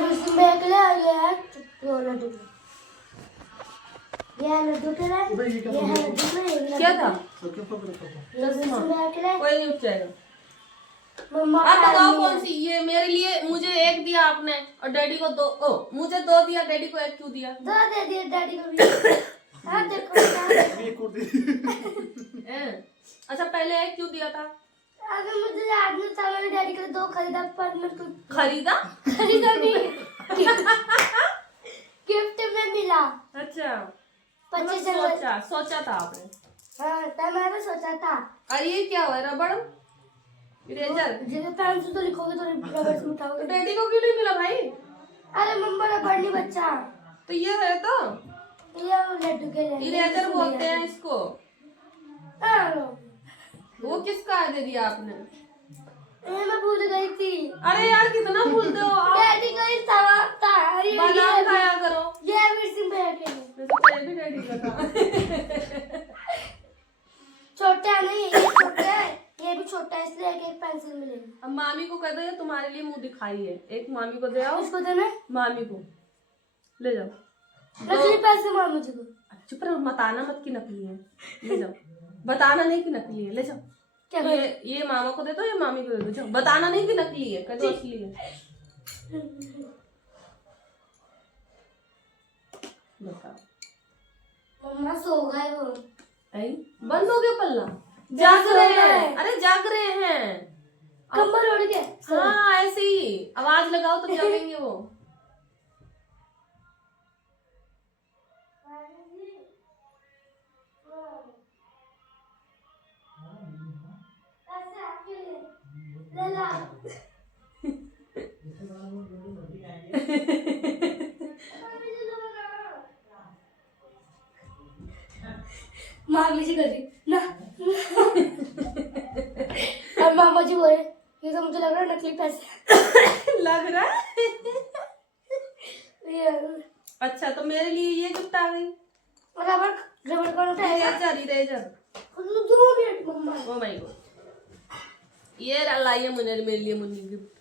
विष्णु भैया के लिए ये है वो लड्डू, ये है लड्डू के लिए, ये है लड्डू के लिए। क्या था? विष्णु भैया के लिए। कोई नहीं उठ जाएगा। मम्मा आप बताओ कौन सी? ये मेरे लिए, मुझे एक दिया आपने और डैडी को दो। ओ मुझे दो दिया, डैडी को एक क्यों दिया? दो दे दिए डैडी को भी। हाँ देखो अच्छा पहले एक क्यों दिया था? अगर मुझे याद नहीं था, मैंने डैडी के लिए दो खरीदा, पर मैं तो खरीदा नहीं गिफ्ट में मिला। अच्छा 25 सोचा था आपने। हाँ तब मैंने सोचा था। अरे ये क्या हुआ? रबड़, इरेजर? जब पेंसिल तो लिखोगे तो रबड़ से उठाओगे। डैडी को क्यों नहीं मिला भाई? अरे मम्मा रबड़ नहीं बच्चा, तो ये है तो ये लड्डू के लिए इरेजर बोलते हैं इसको। हाँ, वो किसका दे दिया आपने? ये मैं भूल गई थी। अरे यार कितना भूलते हो आप। डैडी का ही सवाल था। अरे बादाम खाया करो। ये वीर सिंह भैया के लिए। ये भी डैडी का था। छोटा नहीं, ये छोटा है, ये भी छोटा है, इसलिए एक एक पेंसिल मिलेगी। अब मामी को कह दो ये तुम्हारे लिए मुंह दिखाई है। एक मामी को दे आओ। इसको देना है? मामी को ले जाओ। नकली पैसे मार मुझे को। चुप रहो, बताना मत कि नकली है। ले जाओ, बताना नहीं कि नकली है। ले जाओ। क्या ये मामा को दे दो, ये मामी को दे दो। जाओ, बताना नहीं कि नकली है, कह दो असली है। बताओ। मम्मा सो गए वो। बंद हो गया पल्ला? जाग रहे हैं। अरे जाग रहे हैं। कंबल ओढ़ के। हाँ ऐसे ही आवाज लगाओ तो जगेंगे वो। मामी जी कर रही ना। और मामा जी बोले ये तो मुझे लग रहा है नकली पैसे। लग रहा है। ये अच्छा तो मेरे लिए ये गिफ्ट आ गई। रबड़ रबड़ कौन उठाएगा? इरेजर। 2 मिनट मम्मा। ओ माय गॉड, ये लाइए मेरे लिए मुन्नी गिफ्ट।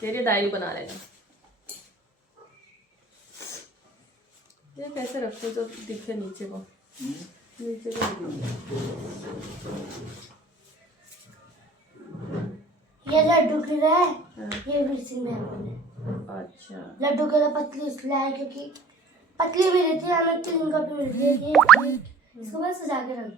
तेरी डायरी बना रहेगा। ये कैसे रखते तो दिखे नीचे को? नीचे को ये लड्डू के लिए है, हाँ। ये वीर सिंह भैया के लिए। अच्छा लड्डू के लिए पतली इसलिए है क्योंकि पतली मिली थी, हमें 3 कॉपी मिली थी। इसको बस सजा के रख दी।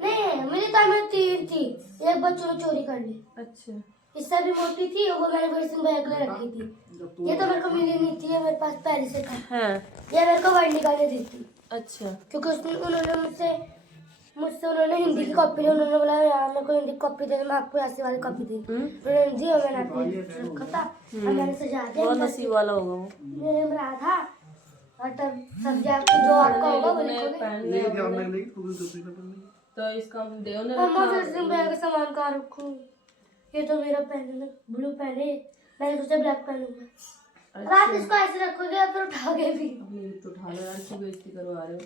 नहीं मेरी तो हमें 3 थी, एक बच्चों ने चोरी कर ली। अच्छा इससे भी मोटी थी, वो मैंने वीर सिंह भैया के लिए रखी थी। ये तो मेरे को मिली नहीं थी, ये मेरे पास पहले से था। हाँ। ये मेरे को वर्णिका ने दी थी अच्छा क्योंकि उन्होंने मुझसे उन्होंने हिंदी की कॉपी दी। उन्होंने बोला यार मेरे को हिंदी की कॉपी दे, मैं आपको ऐसी वाली कॉपी दी। उन्होंने दी और मैंने अपने रखा था और मैंने सजा दिया। बहुत नसीब वाला होगा वो। मेरे में रहा था और तब सब्जी आपको जो आपका होगा वो लिखोगे। तो इसका देव ने मम्मा वीर सिंह भैया का सामान कहाँ रखूं? ये तो मेरा पहन है, ब्लू पहने, मैंने सोचा ब्लैक पहनूंगा। रात इसको ऐसे रखोगे या फिर उठाओगे भी? अपनी गिफ्ट उठा लो यार, क्यों बेइज्जती करवा रहे हो?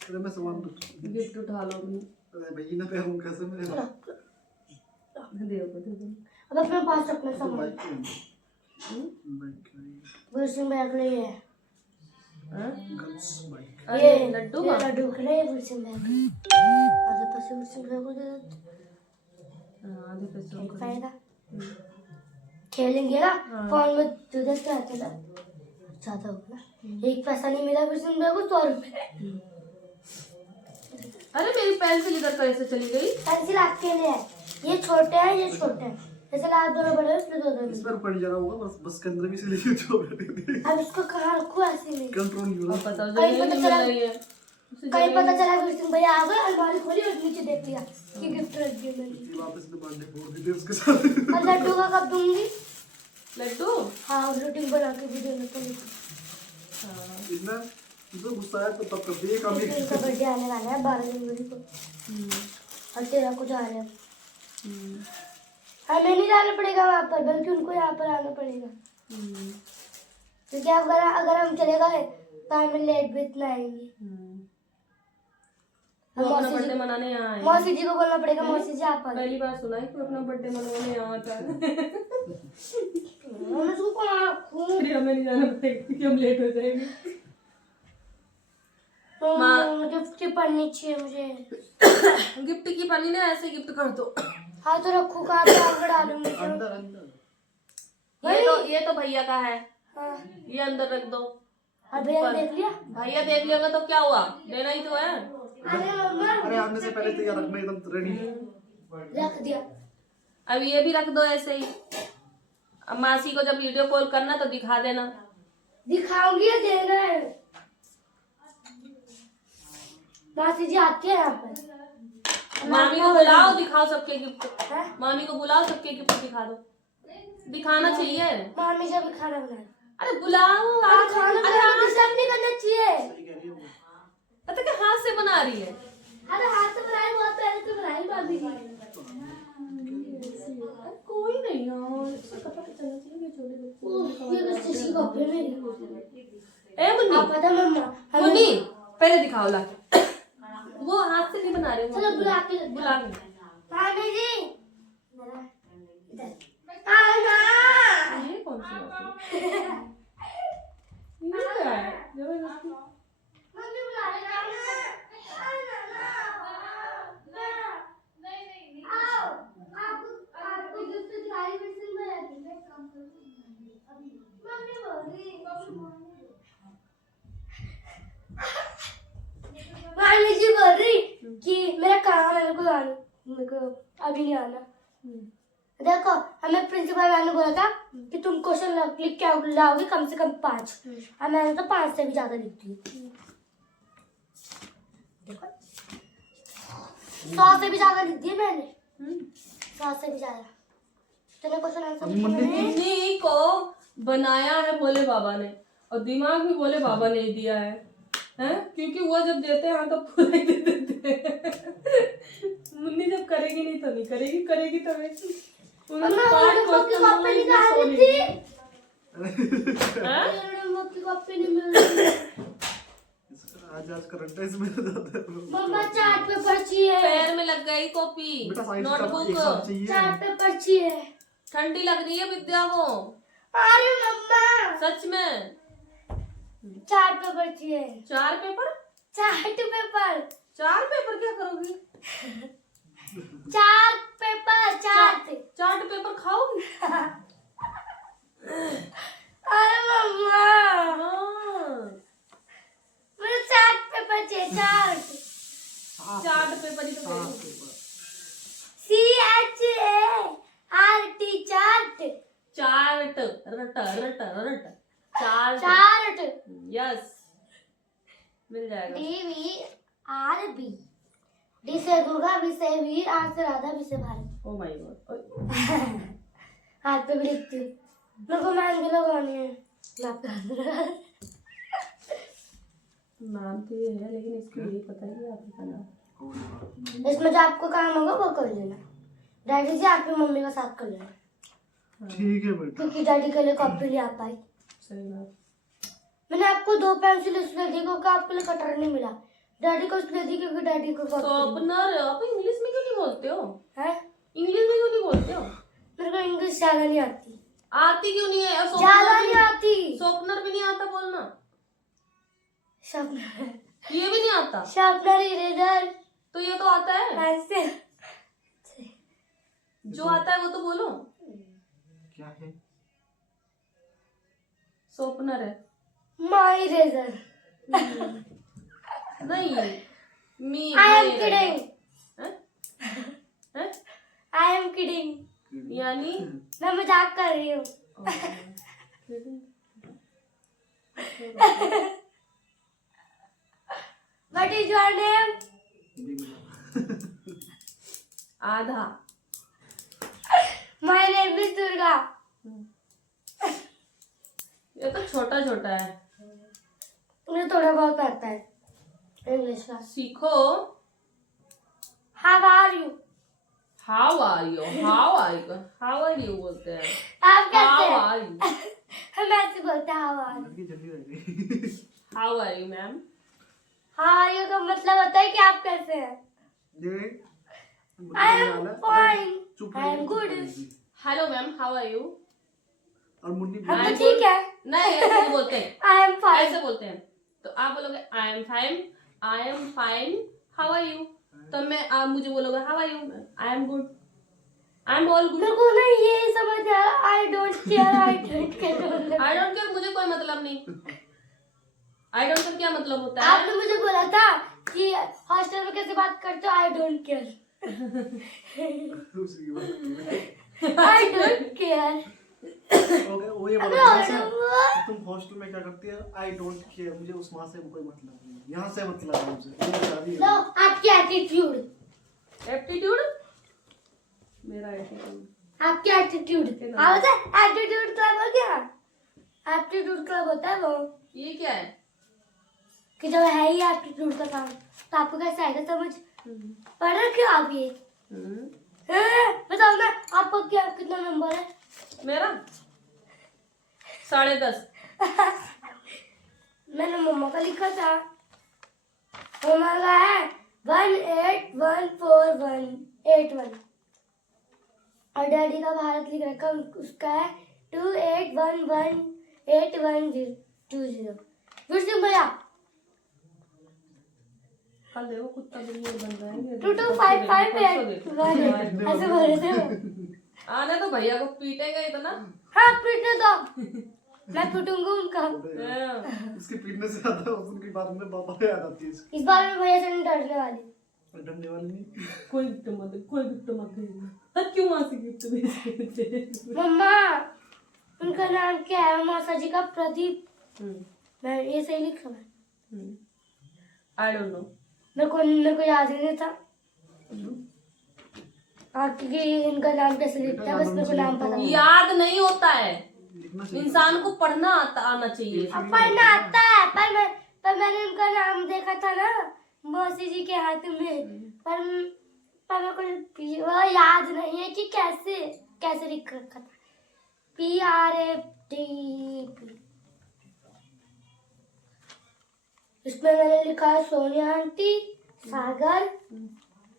अरे मैं सामान गिफ्ट उठा लो अपनी। अरे भैया ना पैरों कैसे मेरे देव को दे दो। अब अपने पास रखना सामान। वीर सिंह भैया के लिए है हाँ? ये लड्डू ये का? लड्डू के लिए वीर सिंह भैया के। आधे पैसे वीर सिंह भैया को दे देते, आधे पैसे एक को। फायदा। खेलेंगे ना फोन में दूध के आते ना ज्यादा होगा। एक पैसा नहीं मिला वीर सिंह भैया को, 100 रुपए। अरे मेरी पेंसिल इधर कैसे चली गई? पेंसिल आपके लिए है, ये छोटे हैं ये छोटे हैं, जैसे आप दोनों बड़े हो इसलिए 2 इस पर पड़ जा रहा होगा बस के अंदर भी से लेके जो अब इसको कहाँ रखूं ऐसे में? कंट्रोल नहीं हो रहा। पता कहीं नहीं पता मिल चला रही है। कहीं पता चला वीर सिंह भैया आ गए, अलमारी खोली और नीचे देख लिया कि गिफ्ट रख दिया मैंने। ये वापस से बर्थडे फोड़ दी थी उसके साथ। और लड्डू का कब दूंगी? लड्डू? हाँ रूटीन बना के भी देना तो इतना तो गुस्सा है तो तब करती है काम। इनका बर्थडे आने वाला है 12 जनवरी को और 13 को जा रहे हैं। हमें नहीं जाना पड़ेगा वहाँ पर, बल्कि उनको यहाँ पर आना पड़ेगा क्योंकि अगर हम चले गए तो हमें लेट भी इतना आएंगे। वो अपना बर्थडे मनाने यहाँ आए। मौसी जी को बोलना पड़ेगा, मौसी जी आप आए। पहली बार सुना है कि अपना बर्थडे मनाने यहाँ आता है। मैं उसको कहाँ रखूं? फिर हमें नहीं जाना पड़ेगा क्योंकि हम लेट हो जाएंगे। गिफ्ट की पन्नी चाहिए मुझे। गिफ्ट की पन्नी ना ऐसे गिफ्ट कर दो। हाँ तो रखू कहाँ पे, आगे डालूंगी तो। अंदर अंदर ये तो भैया का है। हाँ। ये अंदर रख दो। और भैया ने देख लिया? भैया देख लेगा तो क्या हुआ, देना ही तो है। अरे मम्मा अरे आने से पहले तैयार रखना एकदम रेडी। रख दिया। अब ये भी रख दो ऐसे ही। अब मासी को जब वीडियो कॉल करना तो दिखा देना। दिखाऊंगी या देना है? मासी जी आती है यहाँ पर। मामी को बुलाओ, दिखाओ सबके गिफ्ट। हैं? मामी को बुलाओ, सबके गिफ्ट दिखा दो। दिखाना चाहिए। मामी जब खाना बनाए। अरे बुलाओ। आप खाना बनाने डिस्टर्ब नहीं करना चाहिए। सही कह रही है वो। पता क्या हाथ से बना रही है। अरे हाथ से बनाई, बहुत पहले से बनाई भाभी जी। कोई नहीं यार, इससे पता तो चलना चाहिए कि छोटे बच्चे। ये बस किसी कॉपी में मेरी। ए मुन्नी, आप पता मम्मा मुन्नी पहले दिखाओ ला के। वो हाथ से नहीं बना रहे। चलो बुला के। बुला के। भाभी जी इधर आना। ये कौन सी बात है? ये क्या है? जबरदस्ती। मम्मी बुला रही है। आना ना। आओ। आपको गिफ्ट दिखाई फिर से मैं आती है। मम्मी बोल रही। मामी जी बोल रही कि मेरा काम है, मेरे को अभी नहीं आना। देखो हमें प्रिंसिपल मैम ने बोला था कि तुम क्वेश्चन लिख के लाओगे कम से कम 5, और मैंने तो 5 से भी ज्यादा लिख दिए। देखो 100 से भी ज्यादा लिख दिए मैंने। 100 से भी ज्यादा। तुमने क्वेश्चन आंसर लिखे मैंने? मुन्नी को बनाया है भोले बाबा ने, और दिमाग भी भोले बाबा ने ही दिया है। हैं? क्योंकि वो जब देते हैं तो पूरा ही दे देते हैं। मुन्नी जब करेगी नहीं तो नहीं करेगी, करेगी तो वैसे। उन्होंने मम्मा, 5 नोटबुक की क्वेश्चन कॉपी इंग्लिश में निकाली 100 थी। लिखे। हैं? नोटबुक की कॉपी नहीं मिल रही। आज करंट है इसमें ज्यादा। मम्मा चार्ट पेपर चाहिए। पैर में लग गई कॉपी, बेटा साइज एक साथ नोटबुक। चाहिए। चार्ट पेपर चाहिए। ठंडी लग रही है विद्या को, अरे मम्मा सच में। चार्ट पेपर चाहिए। 4 पेपर? Chart paper. 4 पेपर क्या करोगी? Chart paper. चार्ट पेपर खाओगी? अरे मम्मा हाँ, मुझे चार्ट पेपर चाहिए। चार्ट पेपर ही तो कहेगी। CHART chart. चार्ट, रट रट रट, चार्ट। चार्ट। यस, मिल जाएगा। DVRB। D से दुर्गा, V से वीर, R से राधा, V से भारत। ओ माय गॉड। हाथ पे भी लिखती हूँ। मेरे को मेहंदी लगानी है। नाम तो ये है लेकिन इसको यही पता है आपका नाम। इसमें जो आपको काम होगा वो कर लेना। डैडी जी आप भी मम्मी का साथ कर लेना, ठीक है बेटा। क्योंकि डैडी के लिए कॉपी ले आ पाई। सही बात। मैंने आपको 2 पेंसिल इसलिए दी क्योंकि आपके लिए कटर नहीं मिला। डैडी को इसलिए दी क्योंकि डैडी को तो कॉपी अपना आप इंग्लिश में क्यों नहीं बोलते हो? है। इंग्लिश में क्यों नहीं बोलते हो? मेरे को इंग्लिश ज्यादा नहीं आती। आती क्यों नहीं है? ज्यादा नहीं आती। शॉर्पनर भी नहीं आता बोलना? शार्पनर। ये भी नहीं आता? शार्पनर, इरेजर, तो ये तो आता है। पेंसिल। जो आता है वो तो बोलो। क्या है? शॉर्पनर है। My eraser. नहीं, मी। I am kidding. हैं? I am kidding. यानी मैं मजाक कर रही हूँ। What is your name? आधा। My name is Durga. ये तो छोटा छोटा है। मुझे थोड़ा बहुत आता है इंग्लिश का। सीखो। How are you? How are you? How are you? How are you बोलते हैं। आप कैसे हाउ हैं? Are you? हम ऐसे बोलते हैं how are you? लड़की जल्दी रहेगी। How are you ma'am? हाँ ये का मतलब होता है कि आप कैसे हैं. ये I am fine. चुप I am रहिए, good. चुप रहिए। Hello ma'am, how are you? और मुन्नी हम तो I'm ठीक good. है. नहीं, ऐसे नहीं बोलते हैं, I am fine. ऐसे बोलते हैं. तो आप बोलोगे I am fine, I am fine, how are you? तो मैं आप मुझे बोलोगे how are you? I am good, I am all good. मेरे को ना ये समझ आ रहा. I don't care. I don't care. I don't care, मुझे कोई मतलब नहीं. आई डोंट केयर क्या मतलब होता है? आपने मुझे बोला था कि हॉस्टल में कैसे बात करते हो. I don't care. दूसरी बात। I don't care. ओके, वो ये अबे बोला और जैसे वो- तुम हॉस्टल में क्या करती है? आई डोंट केयर, मुझे उस माँ से कोई मतलब नहीं, यहाँ से मतलब है मुझे, ये बता दी लो आपकी एटीट्यूड. एप्टीट्यूड, मेरा एटीट्यूड. आपकी एटीट्यूड. हाँ होता है एटीट्यूड क्लब हो गया. एप्टीट्यूड क्लब होता है वो ये क्या है? कि जब है ही एप्टीट्यूड का काम तो आपको कैसे आएगा समझ. पढ़ रखे हो आप ये. बताओ ना आपको क्या कितना नंबर है. मेरा 10.5. मैंने मम्मा का लिखा था. मम्मा का है 1814181 और डैडी का भारत लिख रखा उसका है 28118120. फिर से भैया कल देखो कुत्ता बिल्ली बन जाएंगे. 225581 ऐसे बोल रहे थे वो. आने तो भैया को पीटेगा इतना. हाँ पीटने दो. मैं पीटूंगा उनका. उसके पीटने से ज्यादा उनकी बात में पापा याद आती है इसकी। इस बार मैं भैया से नहीं डरने वाली. डरने वाली नहीं। कोई गिफ्ट मत भेजना. तब क्यों वहां से गिफ्ट भेजते? मम्मा उनका नाम क्या है. मौसा जी का प्रदीप. मैं ये सही लिखा है. I don't know. मेरे को याद ही नहीं था. हाँ क्योंकि इनका नाम कैसे लिखता है बस मेरे को नाम पता नहीं. याद नहीं होता है, लिखना चाहिए। इंसान को पढ़ना आना चाहिए. अब पढ़ना आता है पर मैंने उनका नाम देखा था ना मौसी जी के हाथ में. पर मेरे को वो याद नहीं है कि कैसे लिख रखा था. PRADP. इसमें मैंने लिखा है सोनिया आंटी, सागर,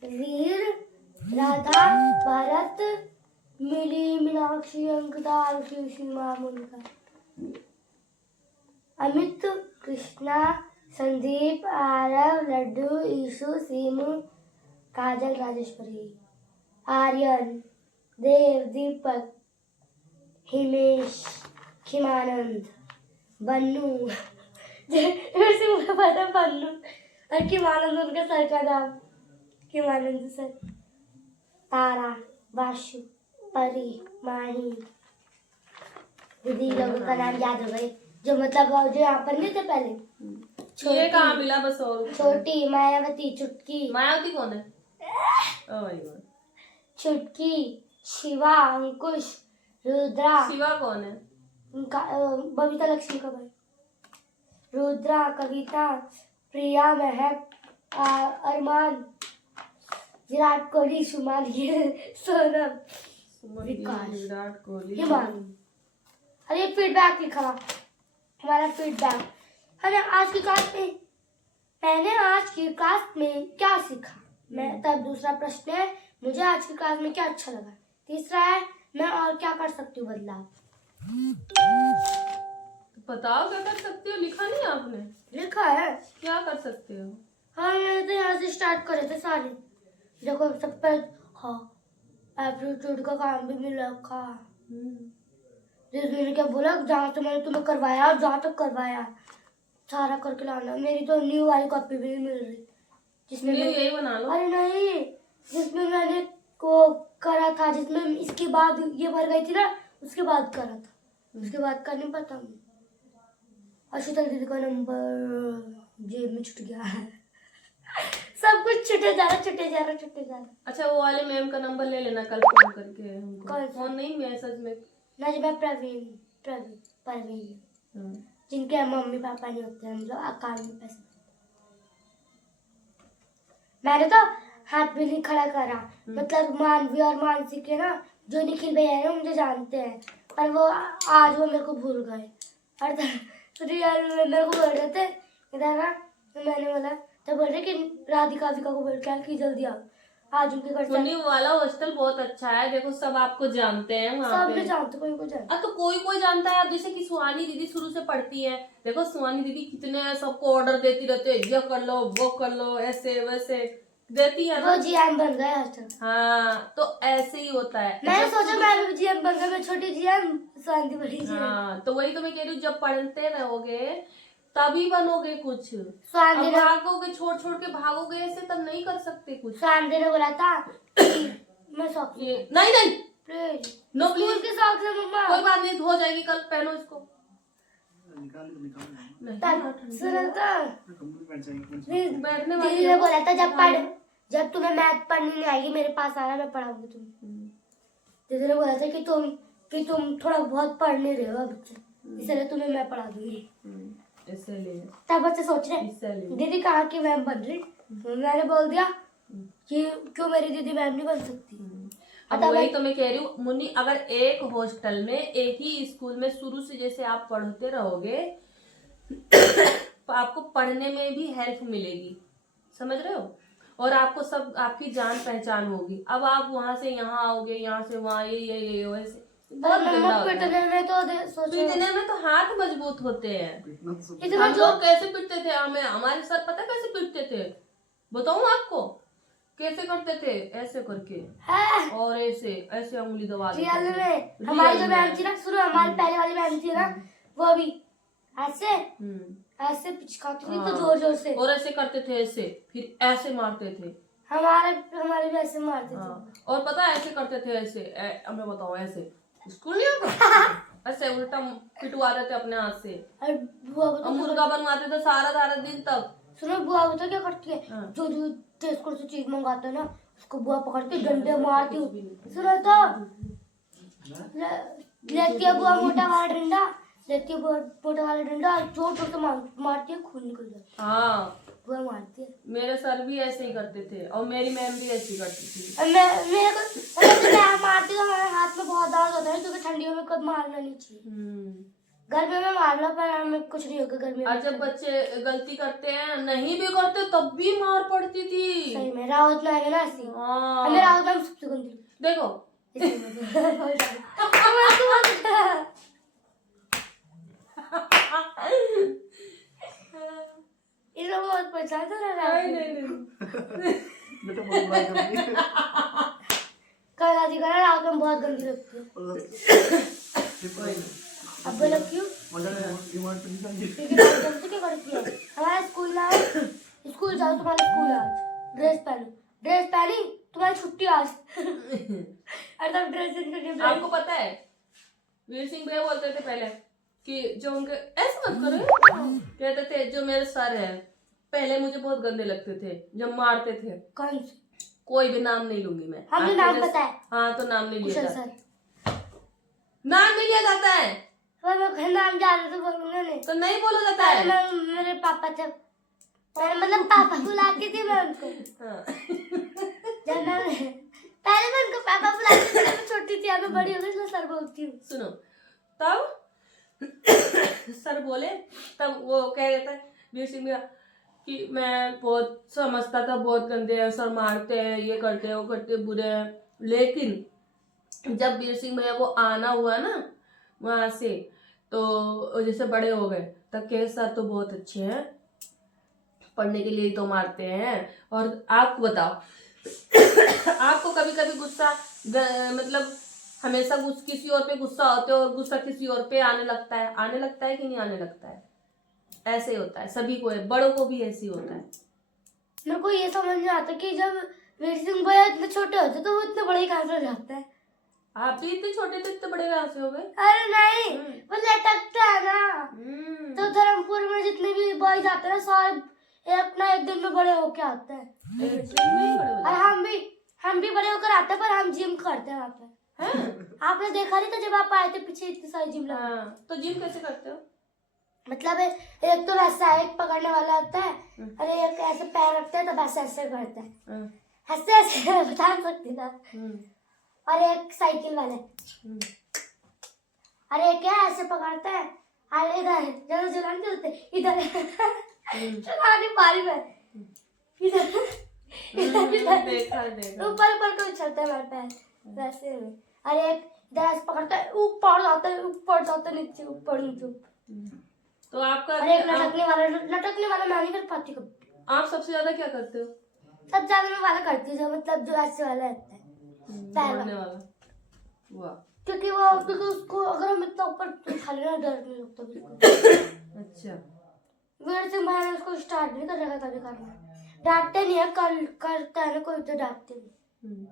वीर, राधा, भरत, मिली, मीनाक्षी, अंकिता, आरुषि, सीमा, मोनिका, अमित, कृष्णा, संदीप, आरव, लड्डू, ईशु, सीमू, काजल, राजेश्वरी, आर्यन, देव, दीपक, हिमेश, खिमानंद, बन्नू. फिर से मुझे पता बन्नू और खिमानंद उनका सर का नाम. खिमानंद सर. तारा, वाशु, परी, माही. दीदी लोगों का नाम याद हो गए जो मतलब जो यहाँ पर नहीं थे पहले. ये कहाँ मिला बस. और छोटी, मायावती, चुटकी. मायावती कौन है? Oh my God. चुटकी, शिवा, अंकुश, रुद्रा. शिवा कौन है? बबीता लक्ष्मी का भाई. रुद्रा, कविता, प्रिया, महक, अरमान, विराट कोहली, शुमान, सोनम, विकास, विराट कोहली. हिमान. अरे फीडबैक लिखा हुआ हमारा फीडबैक. मैंने आज की क्लास में क्या सीखा. मैं तब दूसरा प्रश्न है मुझे आज की क्लास में क्या अच्छा लगा. तीसरा है मैं और क्या कर सकती हूँ बदलाव. बताओ क्या कर सकते हो. लिखा नहीं आपने? लिखा है. क्या कर सकते हो? हाँ मैंने तो यहाँ से स्टार्ट करे थे सारे. देखो सब पर हाँ एप्टीट्यूड का काम भी मिल रखा. मैंने क्या बोला जहाँ से मैंने तुम्हें करवाया और जहाँ तक करवाया सारा करके लाना. मेरी तो न्यू वाली कॉपी भी नहीं मिल रही जिसमें यही बना लो. अरे नहीं जिसमें मैंने को करा था जिसमें इसके बाद ये भर गई थी ना उसके बाद करा था. उसके बाद का नहीं पता मुझे. और शीतल दीदी का नंबर जेब में छूट गया है. सब कुछ छूटे जा रहा. अच्छा वो वाले मैम का नंबर ले लेना कल फोन करके हमको. कौन सा? फोन नहीं मैसेज में. नजमा परवीन जिनके मम्मी पापा नहीं होते हम लोग अकाउंट में पैसे. मैंने तो हाथ भी नहीं खड़ा करा. मतलब मानवी और मानसी के ना जो निखिल भैया है मुझे जानते हैं पर वो आज वो मेरे को भूल गए. और रियल में मेरे को बोल रहे थे इधर ना तो मैंने बोला, तो बोल रहे कि राधिका को बोल के कि जल्दी आओ, आज उनके घर से मुन्नी वो वाला हॉस्टल बहुत अच्छा है, देखो सब आपको जानते हैं वहाँ सब पे। नहीं जानते, कोई को जानते। तो कोई जानता है। अब जैसे कि सुहानी दीदी शुरू से पढ़ती है, देखो सुहानी दीदी कितने सबको ऑर्डर देती रहती है, ये कर लो वो कर लो, ऐसे वैसे देती है वो ना। जीएम बन गया हॉस्टल। हाँ तो ऐसे ही होता है। मैंने जब सोचा शुरू मैं भी जीएम बन गया, मैं छोटी जीएम, शांति बड़ी जीएम। हाँ तो वही तो मैं कह रही हूँ, जब पढ़ते रहोगे तभी बनोगे कुछ। अब स्वांति ने भागोगे, छोड़ के भागोगे ऐसे, तब नहीं कर सकते कुछ। स्वांति ने बोला था कि मैं सॉक्स ये नहीं प्लीज, नो स्कूल प्लीज, के सॉक्स है मम्मा। कोई बात नहीं, धो जाएगी कल, पहनो इसको। निकाल नहीं सुनो तो, कंप्लीट बैठ जाएगी। दीदी बैठने वाली दीदी ने है। बोला था जब तुम्हें मैथ पढ़नी नहीं आएगी मेरे पास आना, मैं पढ़ाऊंगी तुम्हें। दीदी ने बोला था कि तुम थोड़ा बहुत पढ़ नहीं रहे हो अभी से, इसलिए तुम्हें मैं पढ़ा दूंगी। इसलिए तब बच्चे सोच रहे इसलिए दीदी कहाँ की मैम बन रही, मैंने बोल दिया कि क्यों मेरी दीदी मैम नहीं बन सकती। अब वही तो मैं कह रही हूँ मुन्नी, अगर एक हॉस्टल में एक ही स्कूल में शुरू से जैसे आप पढ़ते रहोगे तो आपको पढ़ने में भी हेल्प मिलेगी, समझ रहे हो, और आपको सब आपकी जान पहचान होगी। अब आप वहां से यहाँ आओगे, यहाँ से वहाँ, ये वैसे बहुत गंदा होता है। पिटने में तो सोचो, पीटने में तो हाथ मजबूत होते हैं। इतना हम जो लोग कैसे पीटते थे, हमारे सर पता है कैसे पीटते थे, बताऊं आपको कैसे करते थे, ऐसे करके है और ऐसे ऐसे उंगली दबा देते रियल थे। में हमारी जो रियल मैम में। थी ना, शुरू हमारी पहले वाली मैम थी ना, वो भी ऐसे ऐसे पिचकाती थी, तो जोर जोर से और ऐसे करते थे, ऐसे फिर ऐसे मारते थे। हमारे भी ऐसे मारते थे। हाँ। और पता है ऐसे करते थे, ऐसे अब मैं बताऊं, ऐसे स्कूल नहीं आता ऐसे उल्टा पिटवा देते अपने हाथ से, और बुआ और मुर्गा बनवाते थे सारा दिन तक। सुनो, बुआ बता क्या करती है, हाँ। जो स्कूल से चीज मंगाते है ना, उसको बुआ पकड़ के डंडे मारती हूँ। सुनो तो, लेती है बुआ मोटा वाला डंडा, लेती है बुआ मोटा वाला डंडा, जोर जोर से मारती है, खून निकल जाता है। हाँ बुआ मारती है। मेरे सर भी ऐसे ही करते थे, और मेरी मैम भी ऐसे ही करती थी। और मेरे को मैं मारती हूँ, हमारे हाथ में बहुत दर्द होता है, क्योंकि ठंडियों में कभी मारना नहीं चाहिए। गर्मी में मार लो, पर हमें कुछ नहीं होगा गर्मी और में। जब बच्चे गलती करते हैं, नहीं भी करते तब भी मार पड़ती थी। सही में रावत में आएगा ना ऐसी। हाँ। हमें रावत में सबसे गंदी देखो इसमें बहुत परेशान हो रहा है। नहीं बेटा बहुत बुराई कर रही है। कल दादी का रावत में बहुत गंदी लगती है। अब बोलो क्यों? डिमांड पे नहीं जाएंगे। क्योंकि रावत हमसे क्या करती है, हमारा स्कूल ना स्कूल जाओ, तुम्हारा स्कूल आज ड्रेस पहनी तुम्हारी छुट्टी आज। और तब ड्रेस चेंज करके आपको पता है वीर सिंह भैया बोलते थे पहले कि जो उनके ऐसे मत करो, कहते थे जो मेरे सर है पहले मुझे बहुत गंदे लगते थे जब मारते थे। कौन से? कोई भी नाम नहीं लूंगी मैं। हमें आपके नाम जैसे- पता है। हाँ तो नाम नहीं लिया कुशल जाता, सर। नाम नहीं लिया जाता है, और मैं नाम जान तो बोलूंगा नहीं। तो नहीं बोला जाता पहले है। मेरे पापा थे, पहले मतलब पापा बुलाती थी मैं उनको। हाँ। जब पहले मैं उनको पापा बुलाती थी, मैं छोटी थी, अब मैं बड़ी हो गई इसलिए सर बोलती हूँ। सुनो, तब सर बोले, तब वो कह रहे थे वीर सिंह भैया कि मैं बहुत समझता था, बहुत गंदे हैं सर, मारते हैं, ये करते हैं, वो करते हैं, बुरे हैं। लेकिन जब वीर सिंह भैया को आना हुआ ना वहां से, तो जैसे बड़े हो गए तब कहे सर तो बहुत अच्छे हैं, पढ़ने के लिए ही तो मारते हैं। और आपको बताओ आपको कभी कभी गुस्सा मतलब हमेशा किसी और पे गुस्सा होते हो और गुस्सा किसी और पे आने लगता है कि नहीं आने लगता है? ऐसे ही होता है, सभी को है, बड़ों को भी ऐसे ही होता है। मेरे को ये समझ नहीं आता कि जब वीर सिंह भैया इतने छोटे होते तो वो इतने बड़े ही कहाँ से हो जाते हैं। आप भी इतने छोटे थे, इतने बड़े कहाँ से हो गए? अरे नहीं, वो लटकता है ना। तो धर्मपुर में जितने भी बॉयज आते हैं सारे एक दिन में बड़े होके आते हैं। एक दिन में ही बड़े हो और जाते हम भी बड़े होकर आते हैं, पर हम जिम करते हैं वहाँ पे। हैं? आपने देखा नहीं था जब आप आए थे पीछे, इतनी सारी जिम लगा। हाँ, तो जिम कैसे करते हो? मतलब एक तो वैसा एक पकड़ने वाला होता है, और एक ऐसे पैर रखते हैं तो वैसे ऐसे करते हैं, ऐसे ऐसे बता नहीं सकती ना। और एक साइकिल वाले, और एक क्या ऐसे पकड़ते हैं, और इधर जल्दी जलाने होते इधर चला नहीं पा रही मैं देखा देखा। ऊपर ऊपर को उछलता है हमारे पैर वैसे में। अरे एक इधर से पकड़ता है ऊपर जाता है नीचे ऊपर नीचे। तो आपका अरे एक लटकने वाला मैं नहीं कर पाती कभी। आप सबसे ज्यादा क्या करते हो? सब ज्यादा मैं वाला करती हूँ जो मतलब जो ऐसे वाला रहता है पैर दौड़ने वाला। वाला। वाह। क्योंकि उसको अगर हम इतना ऊपर उठा लेना डर नहीं लगता बिल्कुल। अच्छा। वेट से मैंने उसको स्टार्ट नहीं कर रखा कभी करना। डांटते नहीं है करता है ना कोई तो डांटते नहीं।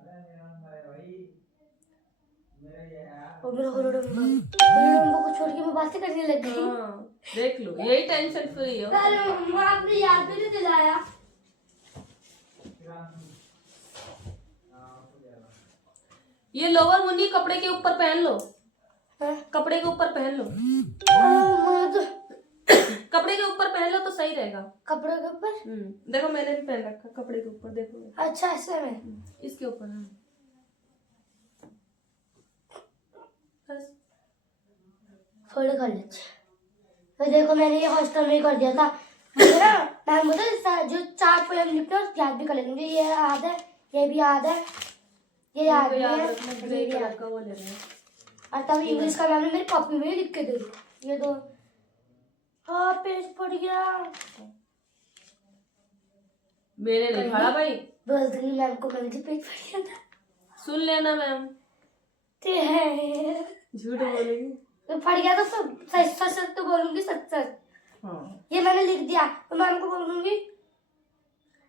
और मेरा होलोडम्बो को छोड़ के मैं बातें करने लग गई। हाँ, देख लो यही टेंशन फ्री हो। अरे मम्मा आपने याद भी नहीं दिलाया। ये लोअर मुन्नी कपड़े के ऊपर पहन लो। हाँ? कपड़े के ऊपर पहन लो। मैं तो कपड़े के ऊपर पहन लो तो सही रहेगा। कपड़े के ऊपर। देखो मैंने भी पहन रखा कपड़े के ऊपर, देखो। अच्छा ऐसे में इसके ऊपर। हाँ बस। थोड़े कर लेते। तो देखो मैंने ये हॉस्टल में ही कर दिया था। मुझे ना मैम बोला जो 4 पोएम लिखते हैं याद भी कर लेते। मुझे ये याद है, ये भी याद है, ये याद भी है, ये भी याद। का वो ले रहे हैं। और तब इंग्लिश का मैम ने मेरी कॉपी में ही लिख के दे दिया। ये तो हाँ पेज पड़ गया। मेरे नहीं पड़ा भाई। बोल दूंगी मैम को मैंने पेज पड़ गया था। सुन लेना मैम। ते है झूठ बोलेगी। तो पड़ गया तो सच सच तो बोलूंगी सच। हाँ। ये मैंने लिख दिया तो मैम को बोलूंगी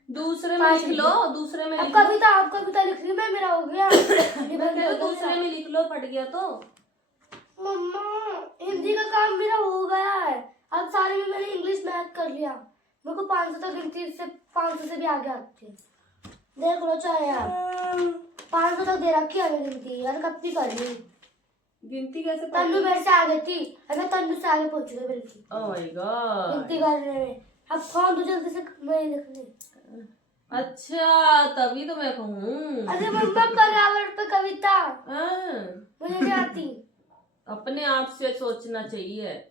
दूसरे में लिख लो, दूसरे में अब लिख लो। कविता लिख रही मैं, मेरा हो गया। दूसरे में लिख लो, फट गया तो। मम्मा हिंदी का काम मेरा हो गया है। अब सारे में मैंने इंग्लिश मैथ कर लिया। मेरे को 500 तक गिनती से 500 से भी आगे आती है। देख लो चाहे यार 500 तक दे रखी है हमें गिनती। यार कितनी कर ली गिनती कैसे? तन्नू मेरे से आगे थी, अब मैं तन्नू से आगे पहुंच गई बिल्कुल ओह माय गॉड। गिनती करने में। अब फोन तो जल्दी से मैं लिखने। अच्छा तभी तो मैं कहूँ। अरे मम्मा पर्यावरण पे कविता हाँ। मुझे नहीं आती। अपने आप से सोचना चाहिए।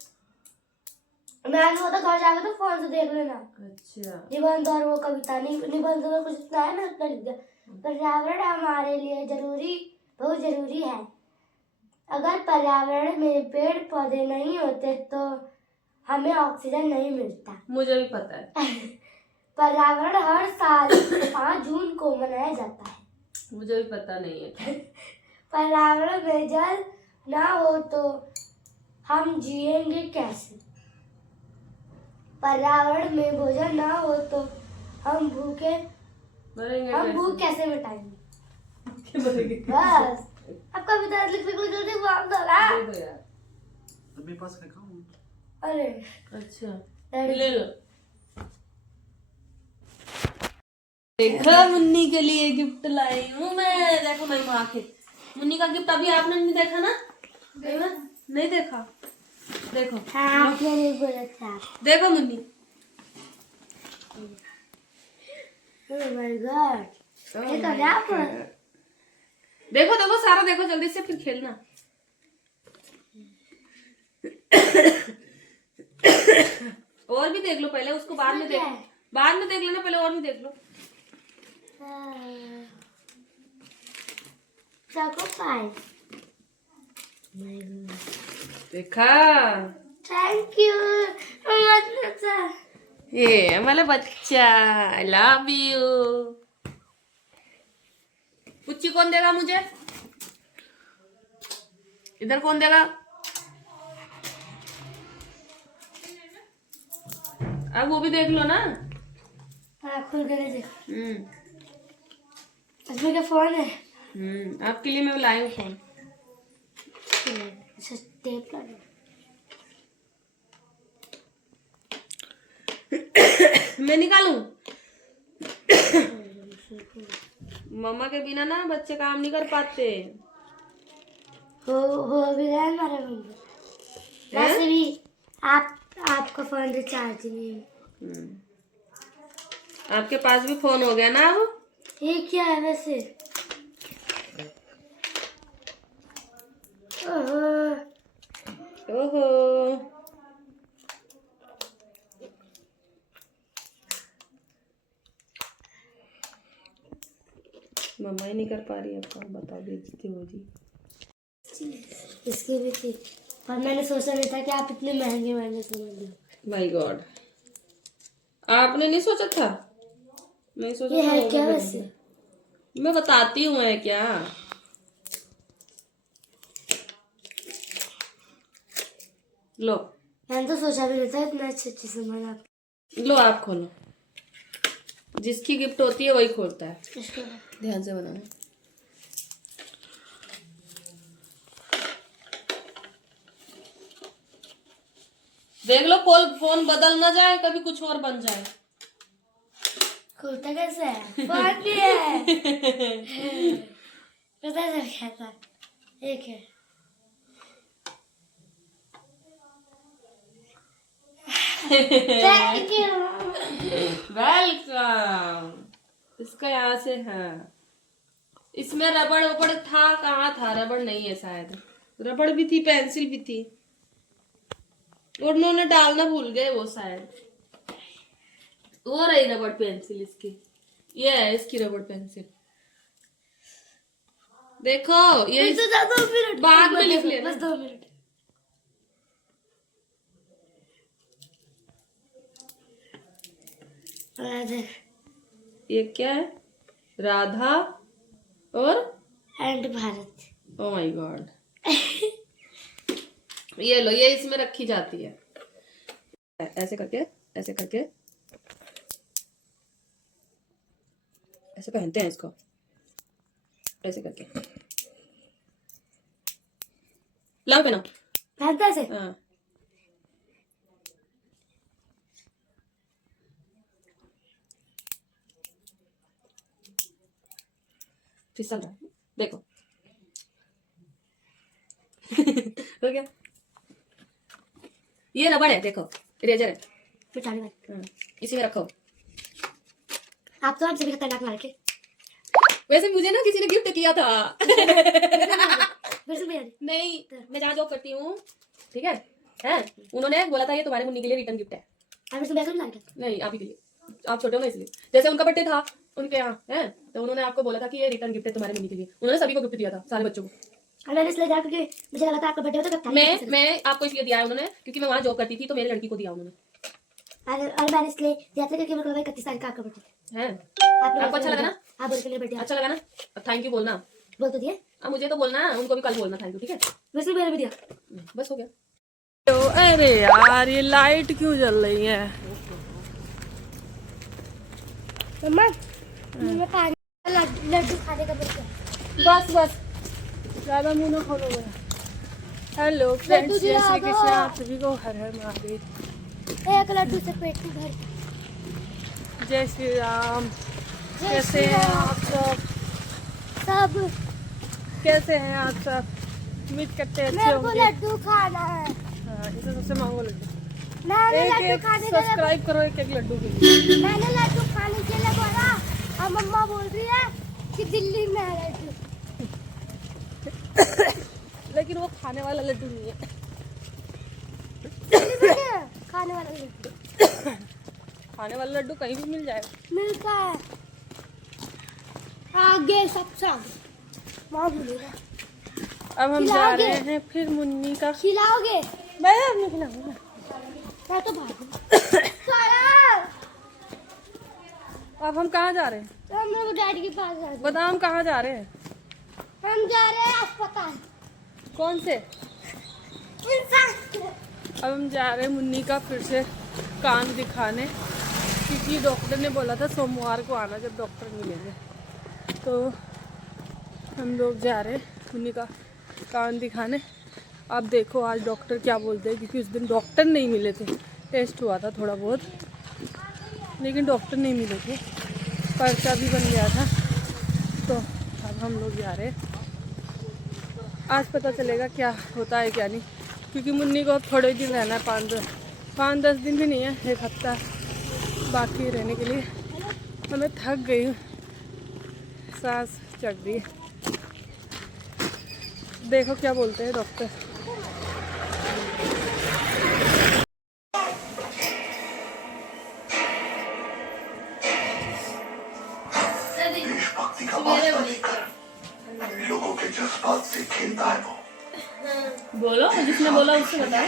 मैंने वो तो घर जाकर तो फोन से देख लेना। अच्छा। निबंध और वो कविता निबंध में कुछ इतना है, मैं उतना लिख दिया। पर्यावरण हमारे लिए बहुत जरूरी है। अगर पर्यावरण में पेड़ पौधे नहीं होते तो हमें ऑक्सीजन नहीं मिलता। मुझे भी पता है। पर्यावरण हर साल 5 जून को मनाया जाता है। मुझे भी पता नहीं है। पर्यावरण में जल ना हो तो हम जिएंगे कैसे? पर्यावरण में भोजन ना हो तो हम भूख कैसे मिटाएंगे? बस अब कविता लिख जल्दी बात दो ना। मेरे पास रखा हूँ। अरे अच्छा ले लो। देखो मुन्नी के लिए गिफ्ट लाई हूँ मैं। देखो मैं वहाँ के मुन्नी का गिफ्ट अभी आपने नहीं देखा ना? नहीं देखा? देखो हाँ नहीं बोला था। देखो मुन्नी। Oh my God! ये तो क्या पर? देखो देखो सारा देखो जल्दी से फिर खेलना। और भी देख लो पहले, उसको बाद में देख लेना। पहले और भी देख लो। चाको पाई। देखा? Thank you. ये हमारा बच्चा, आई लव यू। पुच्ची कौन देगा मुझे? इधर कौन देगा? अब वो भी देख लो ना। हाँ खुल कर देख। इसमें क्या फोन है? आपके लिए मैं लाई हूँ फोन। टेप लगा। मैं निकालूं? मम्मा के बिना ना बच्चे काम नहीं कर पाते। हो भी गया हमारा नंबर। वैसे भी आपका फोन रिचार्ज नहीं है। आपके पास भी फोन हो गया ना अब? ये क्या है वैसे? ओहो मम्मा ही नहीं कर पा रही है, आपको बताओ बेइज्जती हो जी। इसकी भी थी, पर मैंने सोचा नहीं था कि आप इतने महंगे महंगे सामान लो। माय गॉड, आपने नहीं सोचा था? नहीं सोचा ये था है होगा क्या भी वैसे? नहीं। मैं बताती हूँ है क्या। लो मैंने तो सोचा भी नहीं था इतना अच्छे अच्छे सामान आप। लो आप खोलो, जिसकी गिफ्ट होती है वही खोलता है। इसके बाद ध्यान से बनाना। देख लो फोन बदल ना जाए, कभी कुछ और बन जाए। खुलता कैसे है? फोन भी है। पता चल गया था। एक है। Thank you. वेलकम। इसका यहाँ से है। इसमें रबड़ वबड़ था, कहाँ था? रबड़ नहीं है शायद। रबड़ भी थी, पेंसिल भी थी, और उन्होंने डालना भूल गए वो शायद। वो रही रबड़ पेंसिल इसकी, ये है इसकी रबड़ पेंसिल। देखो ये तो 2 मिनट बाद में लिख लेना। बस 2 मिनट। ये क्या है? राधा और and Bharat. O my God. ये लो, ये इसमें रखी जाती है, ऐसे करके, ऐसे करके, ऐसे पहनते हैं इसको, ऐसे करके। लाओ पहना। पहनता से। हाँ फिसल रहा है, देखो। हो गया। ये रबड़ है, देखो, इरेजर है। मिटाने वाली। इसी में रखो। आप तो हमसे भी खतरनाक मार के। वैसे मुझे ना किसी ने गिफ्ट किया था। फिर से मेरा नहीं, मैं जहाँ जॉब करती हूँ, ठीक है, उन्होंने बोला था ये तुम्हारे मुन्नी के लिए रिटर्न गिफ्ट है। फिर से मेरा नहीं, आप ही के लिए, आप छोटे हो ना इसलिए। जैसे उनका बर्थडे था उनके यहाँ, है, तो उन्होंने आपको बोला था कि ये रिटर्न गिफ्ट है तुम्हारे मुन्नी के लिए। उन्होंने सभी को गिफ्ट दिया था, सारे बच्चों को। और मैंने इसलिए दिया क्योंकि मुझे लगा था आपका बर्थडे होता है। मैं आपको इसलिए दिया है उन्होंने, क्योंकि मैं वहाँ जॉब करती थी, तो मेरी लड़की को दिया उन्होंने। और मैंने इसलिए दिया था क्योंकि मेरे को 31 तारीख का आपका बर्थडे है। है। आपको अच्छा लगा ना? आप बोल के लिए बर्थडे अच्छा लगा ना? थैंक यू बोलना। बोल तो दिए। अब मुझे तो बोलना, उनको भी कल बोलना थैंक यू, ठीक है? वैसे मैंने भी दिया। बस हो गया। तो अरे यार, ये लाइट क्यों जल रही है? मम्मा मुझे पानी लड्डू खाने का मन कर। बस ज्यादा मुंह ना खोलो मेरा। हेलो फ्रेंड्स, जय श्री कृष्ण, आप सभी को हर हर महादेव। एक लड्डू से पेट नहीं भरता। जय श्री राम। कैसे हैं आप सब? सब कैसे हैं आप सब? उम्मीद करते हैं अच्छे मेरे को होंगे। लड्डू खाना है। हाँ, इसे सबसे मांगो लड्डू। मैंने एक लड्डू एक खाने के लिए सब्सक्राइब करो एक लड्डू के लिए। मैंने लड्डू खाने के लिए बोला और मम्मा बोल रही है कि दिल्ली में है लड्डू। लेकिन वो खाने वाला लड्डू नहीं है। दिल्ली में है खाने वाला लड्डू। खाने वाला लड्डू कहीं भी मिल जाएगा। मिलता है आगे सबसे आगे। माँ बोलेगा अब हम जा खिलाओगे? रहे हैं फिर मुन्नी का। खिलाओगे? मैं अब नहीं खिलाऊंगा। मैं तो भागू। अब हम कहाँ जा रहे हैं? तो हम लोग डैडी के पास जा रहे बादाम कहाँ जा रहे हैं? हैं। हम जा रहे हैं अस्पताल। कौन से? इंसान। अब हम जा रहे हैं मुन्नी का फिर से कान दिखाने, क्योंकि डॉक्टर ने बोला था सोमवार को आना जब डॉक्टर मिलेंगे। तो हम लोग जा रहे हैं मुन्नी का कान दिखाने। आप देखो आज डॉक्टर क्या बोलते हैं, क्योंकि उस दिन डॉक्टर नहीं मिले थे। टेस्ट हुआ था थोड़ा बहुत, लेकिन डॉक्टर नहीं मिले थे। पर्चा भी बन गया था। तो अब हम लोग जा रहे हैं। आज पता चलेगा क्या होता है क्या नहीं, क्योंकि मुन्नी को अब थोड़े दिन रहना है, 5-10 दिन भी नहीं है, 1 हफ्ता बाकी रहने के लिए। मैं थक गई हूँ, सांस चढ़ रही है। देखो क्या बोलते हैं डॉक्टर। बोलो, जिसने बोला उससे बताओ।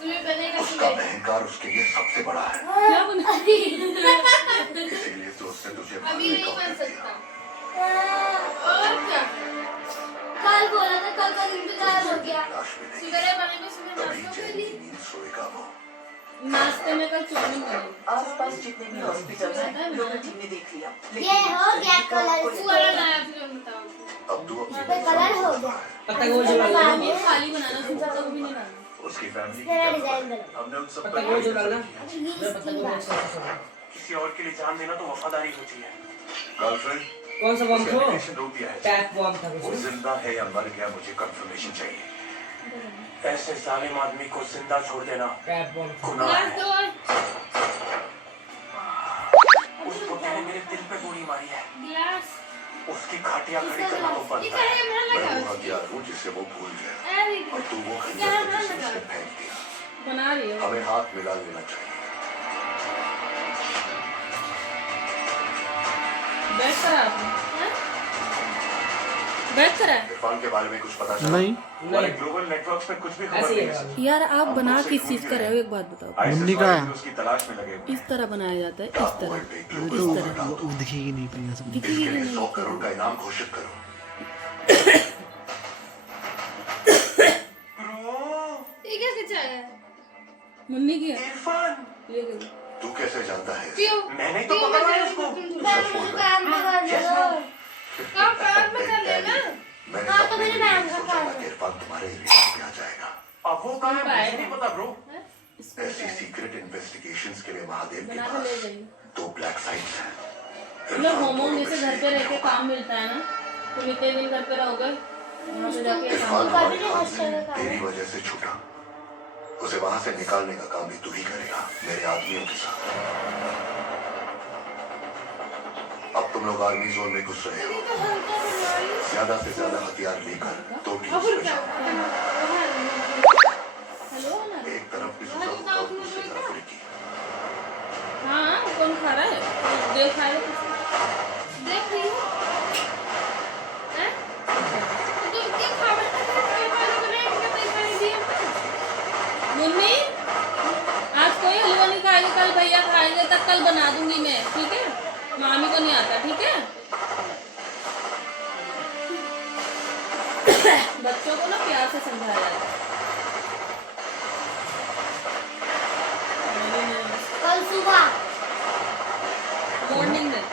तुम्हें बनेगा उसका अहंकार उसके लिए सबसे बड़ा है, क्या बना? इसीलिए तो उसने तुझे अभी मारने नहीं का बन ऑर्डर सकता। दिया। और क्या? कल बोला था, कल का दिन भी गायब हो गया। तलाश में नहीं, सवेरे बनेगा, सुबह तभी नाश्ता चैन कर ली। की नींद सोएगा वो। नाश्ते में कल चाउमीन बनेगी। आसपास जितने भी हॉस्पिटल हैं लोगों टीम ने देख लिया। ये हो गया कलर। कोई तू कलर लाया फिर बताओ। अब तू अपनी पे कलर हो गया। चाउमीन खाली बनाना, सूखा तो भी नहीं डालना। उसकी फैमिली की मेरा क्या डिजाइन खबर है? बना। हमने उन सब पत्ता पर गोल जो नजर डालना। रखी है। किसी और के लिए जान देना तो वफादारी होती है। गर्लफ्रेंड, कौन सा बम उसका था? एप्लीकेशन रोक दिया है। टैप बम था वो कुछ। जिंदा है या मर गया, मुझे कंफर्मेशन चाहिए। ऐसे जालिम आदमी को जिंदा छोड़ देना टैप बम था। गुनाह ग्लास है। दो और उस बुड्ढे ने मेरे दिल पे गोली मारी है। ग्लास। उसकी घाटियां खड़ी करना तो ये बनता कहे है। हमरा मैं लगा। वो हथियार हूँ जिसे वो भूल गया, अरे और तू वो क्या खंजर है हमरा जिसे लगा। उसने फेंक दिया। बना रही हो? हमें हाथ मिला लेना चाहिए। बैठ करा आपने? बैठ करा है? इरफान के बारे में कुछ पता चला? नहीं। वाले ग्लोबल नेटवर्क्स में कुछ भी खबर ऐसे ही नहीं है। है। यार आप हम बना उससे किस चीज ढूंढ का रहे रहे हो, एक बात बताओ। ISIS मुन्नी का वाले है। भी उसकी तलाश में लगे हुए इस तरह बनाया जाता है, इस टापू तरह। अड्डे, अरे ग्लोबल तो सुपर टापू। वो दिखेगी नहीं प्रिया सब। दिखेगी इसके लिए नहीं। 100 करोड़ का इनाम घोषित करो। ये कैसे चाहे? मुन्नी की है। इरफान, ये देखो। तू कैसे जानता है? क्यों? मैंने ही तो पकड़ा है उसको। सच बोल रहा काम में कर Yes, लो। ma'am. काम काम में कर लेना। मैंने हाँ, तो सपने मेरे में मैम नहीं का सोचा काम था है। कि इरफान तुम्हारे एरिया में आ जाएगा। अब वो कहाँ है मुझे नहीं पता ब्रो। ऐसी सीक्रेट इन्वेस्टिगेशंस के लिए महादेव के बना के पास ले जाइए। 2 ब्लैक साइट्स हैं। मतलब होमोन जैसे घर पे रह के काम मिलता है ना, तुम इतने दिन घर पे रहोगे, वहाँ पे जाके इरफान काम हमारे भी हाथ से हॉस्टल में काम तेरी वजह से छूटा। उसे वहां से निकालने का काम भी तू ही करेगा, मेरे आदमियों के साथ। अब तुम लोग आर्मी जोन में घुस रहे हो। ज्यादा से ज्यादा हथियार लेकर 2 टीम्स में जाओ। हेलो ना। एक तरफ की सुबह और दूसरी तरफ रिकी। हाँ, कौन खा रहा है? देख खा रहे देख रही हो? हैं? तो तुम क्या खाना बनाए इनका पैसा नहीं दिया? मुन्नी, आज कोई हलवा नहीं खाएगा, कल भैया खाएंगे, तब कल बना दूंगी मैं, ठीक है? मामी को नहीं आता, ठीक है? बच्चों को ना प्यार से समझाया जाता है। कल सुबह मॉर्निंग में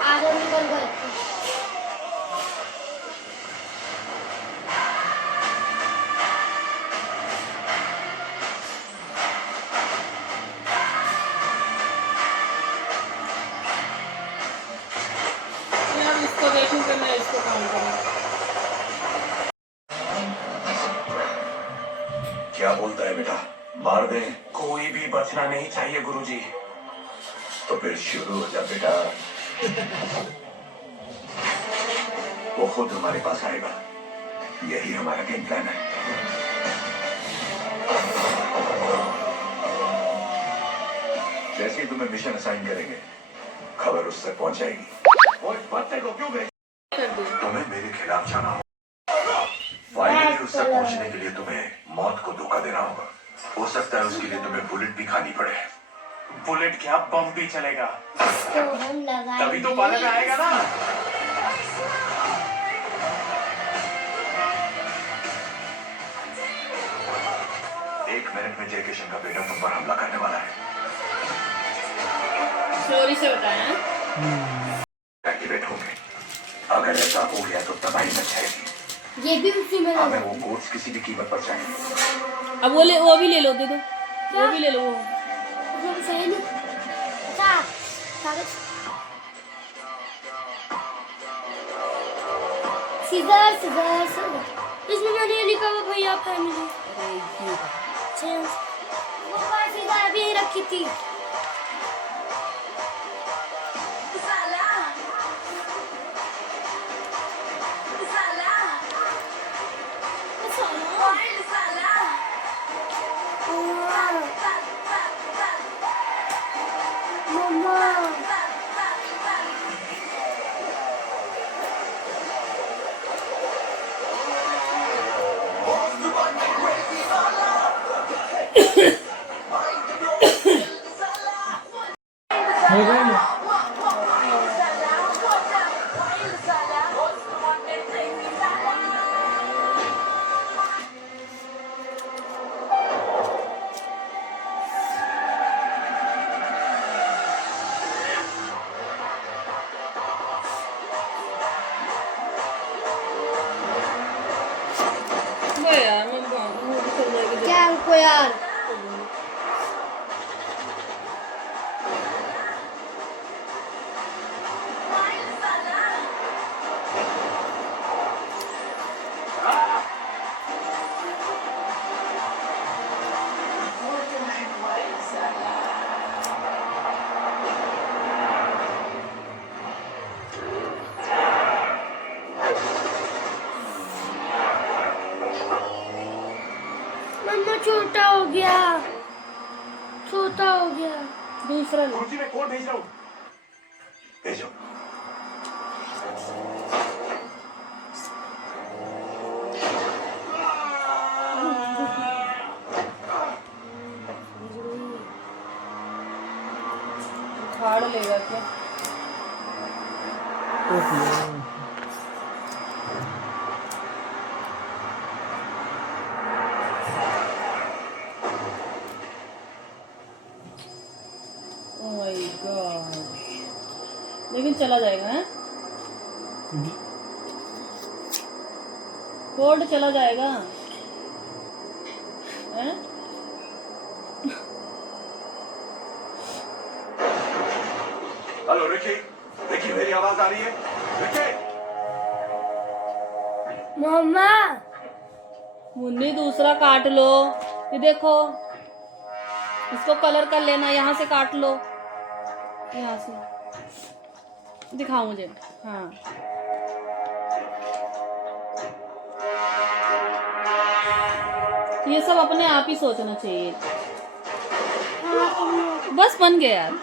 आज हम निकल गए। यार इसको देखूं कि मैं इसको काम करूं। क्या बोलता है बेटा? मार दे कोई भी बचना नहीं चाहिए गुरुजी। तो फिर शुरू हो जा बेटा। वो खुद हमारे पास आएगा, यही हमारा गेम प्लान है। जैसे ही तुम्हें मिशन असाइन करेंगे, खबर उससे पहुंचाएगी। वो इस बच्चे को क्यों भेज? कर दूं। तुम्हें मेरे खिलाफ जाना होगा। फाइनली उससे पहुंचने के लिए तुम्हें मौत को धोखा देना होगा। हो सकता है उसके लिए तुम्हें बुलेट भी खानी पड़े। बुलेट क्या, बम भी चलेगा। इसको हम लगाएंगे। तभी तो पाले में आएगा ना। एक मिनट में जयकिशन का बेटा तुम पर हमला करने वाला है। स्टोरी से बताया है? एक्टिवेट होंगे। अगर ऐसा हो गया तो तबाही मच जाएगी। ये भी उसी में हमें लगा। वो कोड्स किसी भी कीमत पर चाहिए। अब वो भी ले लो, दे दो, वो भी ले लो। वो हम सही नहीं। अच्छा, कागज। Scissor scissor scissor. इसमें मैंने लिखा हुआ भैया फैमिली। वो बात सीजर अभी यहीं रखी थी। यार। मम्मा छोटा हो गया, छोटा हो गया। दूसरा ले। गुरुजी मैं कोड भेज रहा हूँ। भेजो। उखाड़ लेगा क्या? ओह माय गॉड, लेकिन चला जाएगा हैं? कोड चला जाएगा हैं? हेलो रिकी, रिकी मेरी आवाज आ रही है? रिकी, मम्मा मुन्नी दूसरा काट लो। ये देखो, इसको कलर कर लेना, यहाँ से काट लो, यहाँ से दिखाओ मुझे। हाँ ये सब अपने आप ही सोचना चाहिए। बस बन गया यार।